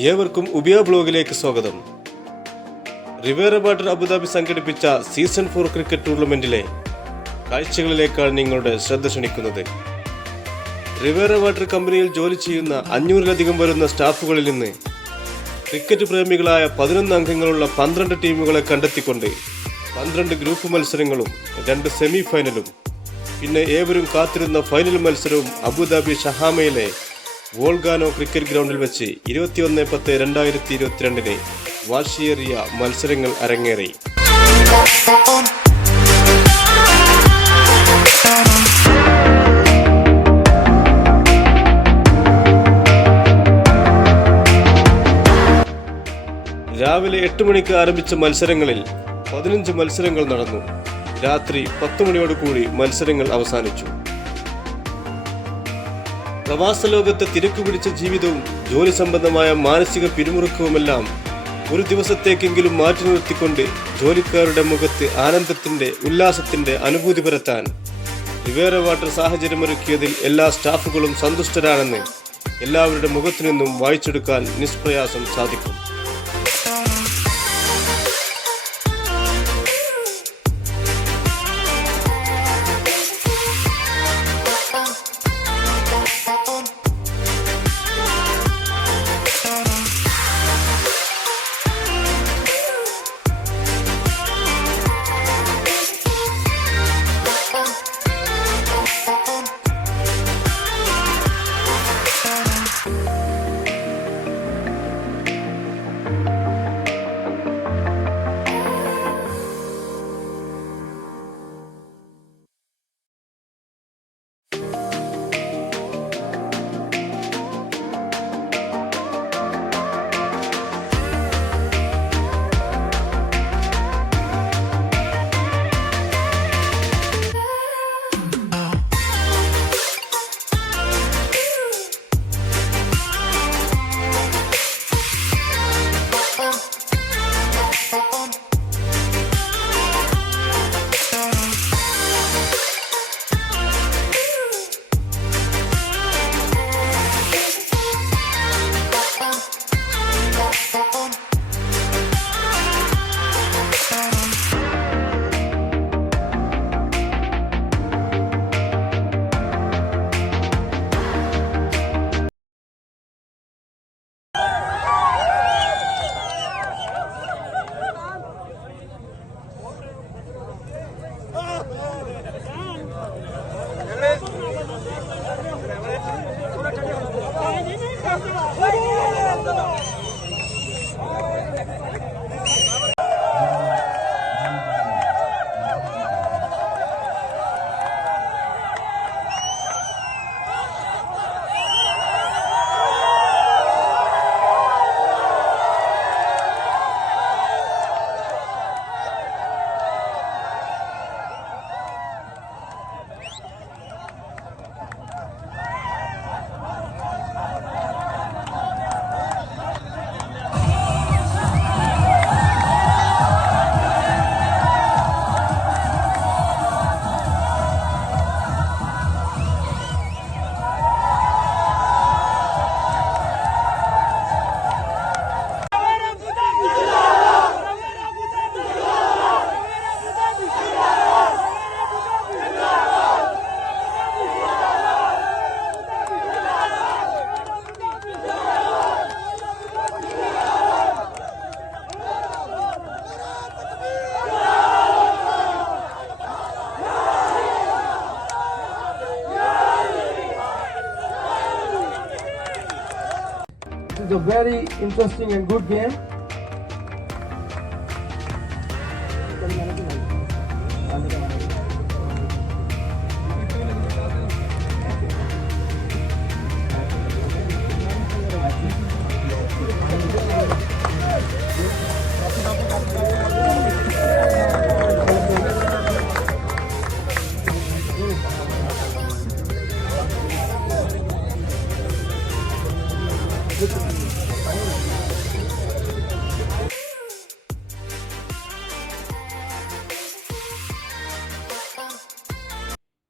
ഏവർക്കും ഉബിയ ബ്ലോഗിലേക്ക് സ്വാഗതം. റിവേറെ വാട്ടർ അബുദാബി സംഘടിപ്പിച്ച സീസൺ 4 ക്രിക്കറ്റ് ടൂർണമെന്റിലെ കാഴ്ചകളിലേക്കാണ് നിങ്ങളുടെ ശ്രദ്ധ ക്ഷണിക്കുന്നത്. റിവേറെ വാട്ടർ കമ്പനിയിൽ ജോലി ചെയ്യുന്ന 500-ലധികം വരുന്ന സ്റ്റാഫുകളിൽ നിന്ന് ക്രിക്കറ്റ് പ്രേമികളായ 11 അംഗങ്ങളുള്ള 12 ടീമുകളെ കണ്ടെത്തിക്കൊണ്ട് 12 ഗ്രൂപ്പ് മത്സരങ്ങളും 2 സെമി ഫൈനലും പിന്നെ ഏവരും കാത്തിരുന്ന ഫൈനൽ മത്സരവും അബുദാബി ഷഹാമയിലെ വോൾഗാനോ ക്രിക്കറ്റ് ഗ്രൗണ്ടിൽ വെച്ച് 21/10/2022 വാശിയേറിയ മത്സരങ്ങൾ അരങ്ങേറി. രാവിലെ 8 മണിക്ക് ആരംഭിച്ച മത്സരങ്ങളിൽ 15 മത്സരങ്ങൾ നടന്നു. രാത്രി 10 മണിയോടുകൂടി മത്സരങ്ങൾ അവസാനിച്ചു. പ്രവാസ ലോകത്തെ തിരക്ക് പിടിച്ച ജീവിതവും ജോലി സംബന്ധമായ മാനസിക പിരിമുറുക്കവുമെല്ലാം ഒരു ദിവസത്തേക്കെങ്കിലും മാറ്റി നിർത്തിക്കൊണ്ട് ജോലിക്കാരുടെ മുഖത്ത് ആനന്ദത്തിന്റെ ഉല്ലാസത്തിന്റെ അനുഭൂതി പരത്താൻ റിവേറെ വാട്ടർ സാഹചര്യമൊരുക്കിയതിൽ എല്ലാ സ്റ്റാഫുകളും സന്തുഷ്ടരാണെന്ന് എല്ലാവരുടെ മുഖത്തു നിന്നും വായിച്ചെടുക്കാൻ നിഷ്പ്രയാസം സാധിക്കും. It's a very interesting and good game.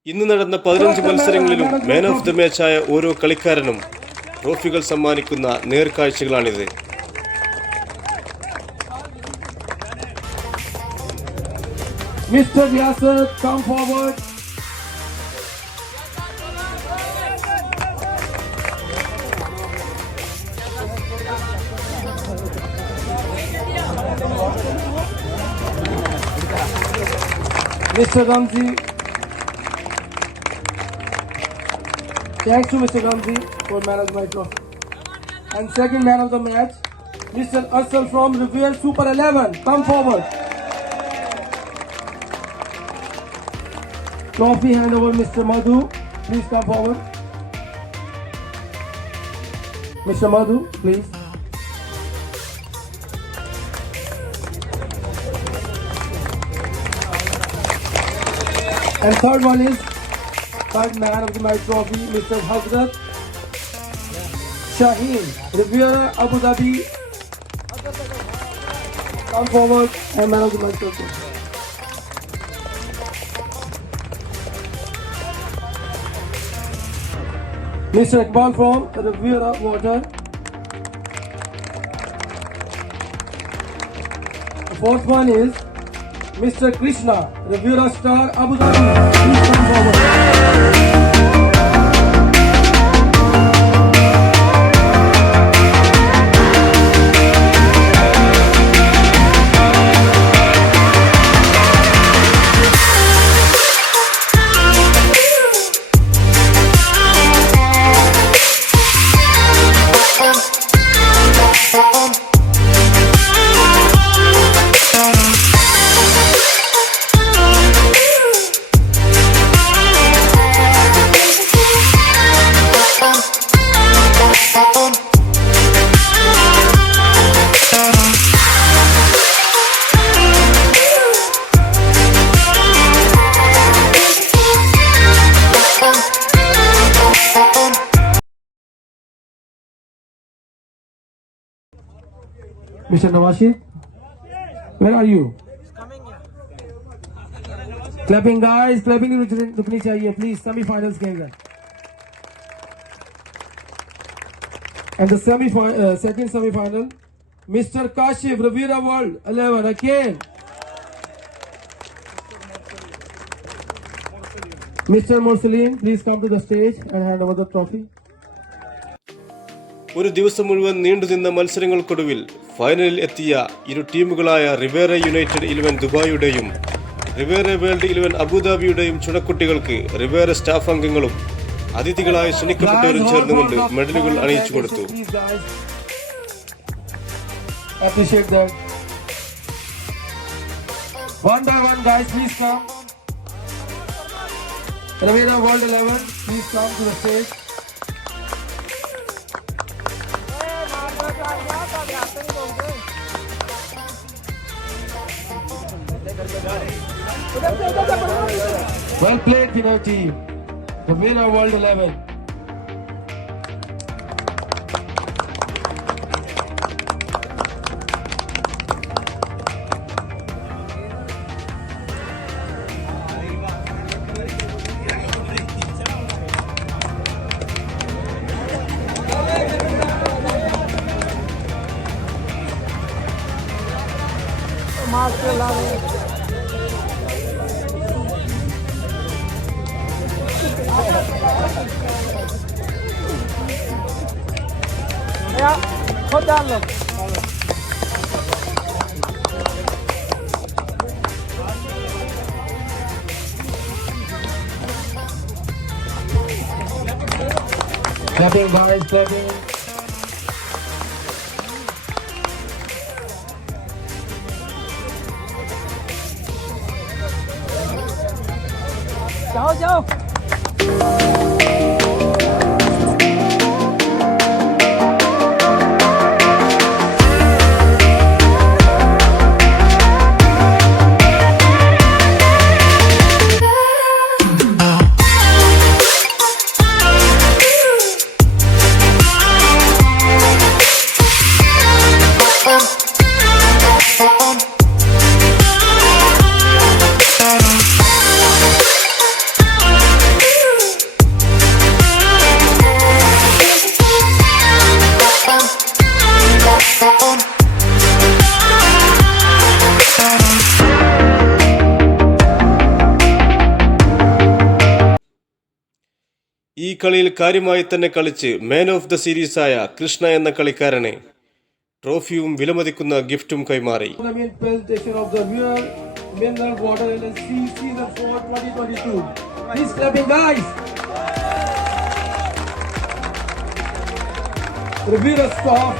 ഇന്ന് നടന്ന 15 മത്സരങ്ങളിലും മാൻ ഓഫ് ദ മാച്ചായ ഓരോ കളിക്കാരനും ട്രോഫികൾ സമ്മാനിക്കുന്ന നേർക്കാഴ്ചകളാണിത്. Mr. Yasser, come forward. Mr. Ramzi. Thanks to Mr. Ramzi for man of the match trophy. And second man of the match, Mr. Asal from Riviere Super 11. Come forward. Trophy hand over Mr. Madhu. Please come forward. Mr. Madhu, please. And third one is third man of the match trophy, Mr. Hazrat Shaheen, Riviere, Abudhabi. Come forward and man of the match trophy. Mr. Iqbal from Riviere Water. The fourth one is Mr. Krishna, Riviere Star, Abu Dhabi. Please come forward. Mr. Nawashid, where are you? Clapping guys, clapping रुकनी चाहिए please. Semi-finals के अंदर. And the second semi-final, Mr. Kashif, Riviere World 11 again. Mr. Mursaleen, please come to the stage and hand over the trophy. ഒരു ദിവസം മുഴുവൻ നീണ്ടുനിന്ന മത്സരങ്ങൾക്കൊടുവിൽ ഫൈനലിൽ എത്തിയ ഇരു ടീമുകളായ റിവേറെ യുണൈറ്റഡ് 11 ദുബായിയുടെയും റിവേറെ വേൾഡ് 11 അബുദാബിയുടെയും ചുണക്കുട്ടികൾക്ക് റിവേറെ സ്റ്റാഫ് അംഗങ്ങളും അതിഥികളായി ക്ഷണിക്കപ്പെട്ടവരും ചേർന്നുകൊണ്ട് മെഡലുകൾ അണിയിച്ചു കൊടുത്തു. Appreciate that. One by one, guys, please come. Riviere World 11, please come to the stage. Well played, Pino team. Riviere World 11. Ja, goed dadelijk. Clapping guys, clapping. Chào chào. കളിയിൽ കാര്യമായി തന്നെ കളിച്ച് മാൻ ഓഫ് ദ സീരീസ് ആയ കൃഷ്ണ എന്ന കളിക്കാരനെ ട്രോഫിയും വിലമതിക്കുന്ന ഗിഫ്റ്റും കൈമാറി. Presentation of the Riviere Mineral Water LLC Season 4 2022. Please clapping, guys. Riviere staff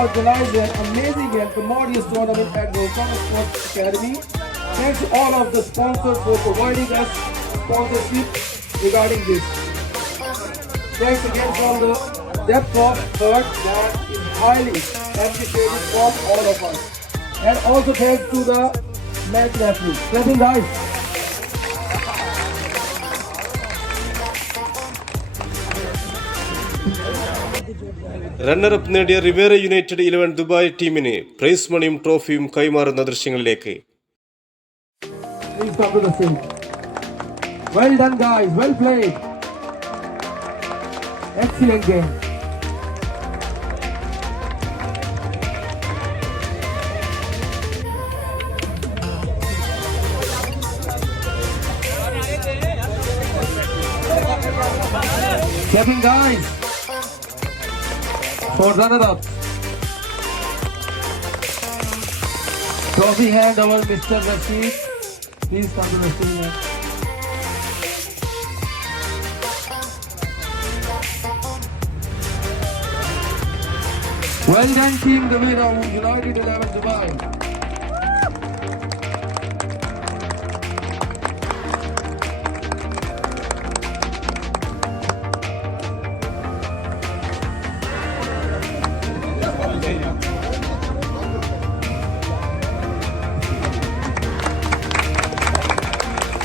organized an amazing and commodious tournament at Volcano Sports Academy. Thanks to all of the sponsors for providing us sponsorship regarding this. Thanks again from the depth of heart that is highly appreciated from all of us. And also thanks to the match referee. Clapping, guys. Runner-up നേടിയ Riviera United 11 ദുബായ് ടീമിന് പ്രൈസ് മണിയും ട്രോഫിയും കൈമാറുന്ന ദൃശ്യങ്ങളിലേക്ക്. Please come to the stage. Well done, guys. Well played. Excellent game. Clapping, guys. For runner-up. Trophy hand over Mr. Rashid. Please come to the stage. Well done, team Riviere United 11 Dubai.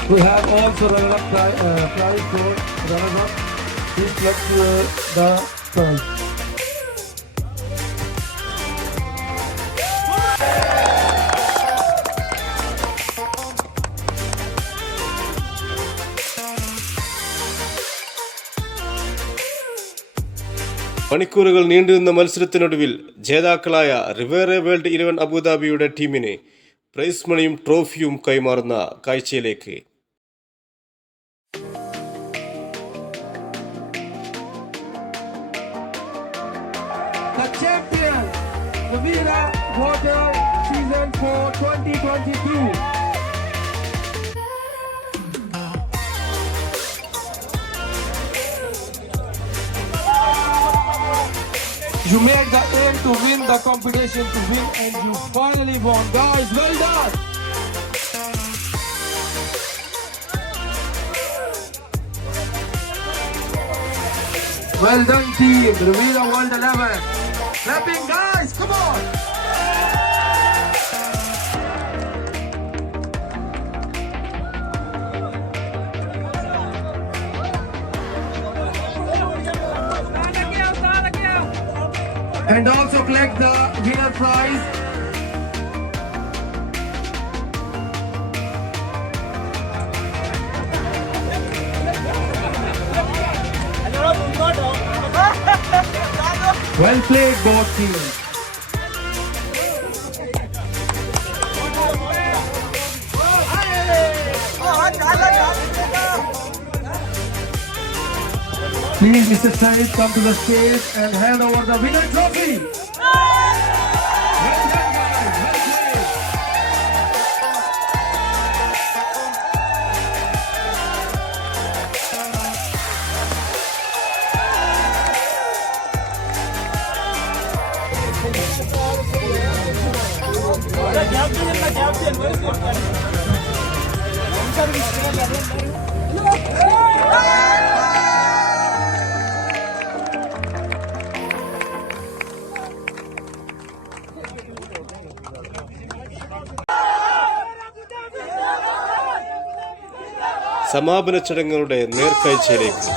We have also runner-up prize for runner-up. Please select the prize. മണിക്കൂറുകൾ നീണ്ടുനിന്ന മത്സരത്തിനൊടുവിൽ ജേതാക്കളായ റിവേറെ വേൾഡ് 11 അബുദാബിയുടെ ടീമിന് പ്രൈസ് മണിയും ട്രോഫിയും കൈമാറുന്ന കാഴ്ചയിലേക്ക്. The champion, Riviere Water Season 4 2022. You made the aim to win the competition to win and you finally won. Guys, well done! Well done, team. Riviere World 11. Clapping, guys, come on! And also collect the winner prize. Well played, both teams. Please, Mr. Said, come to the stage and hand over the winner trophy. Well done, guys. Well played. സമാപന ചടങ്ങുകളുടെ നേർക്കാഴ്ചയിലേക്ക്.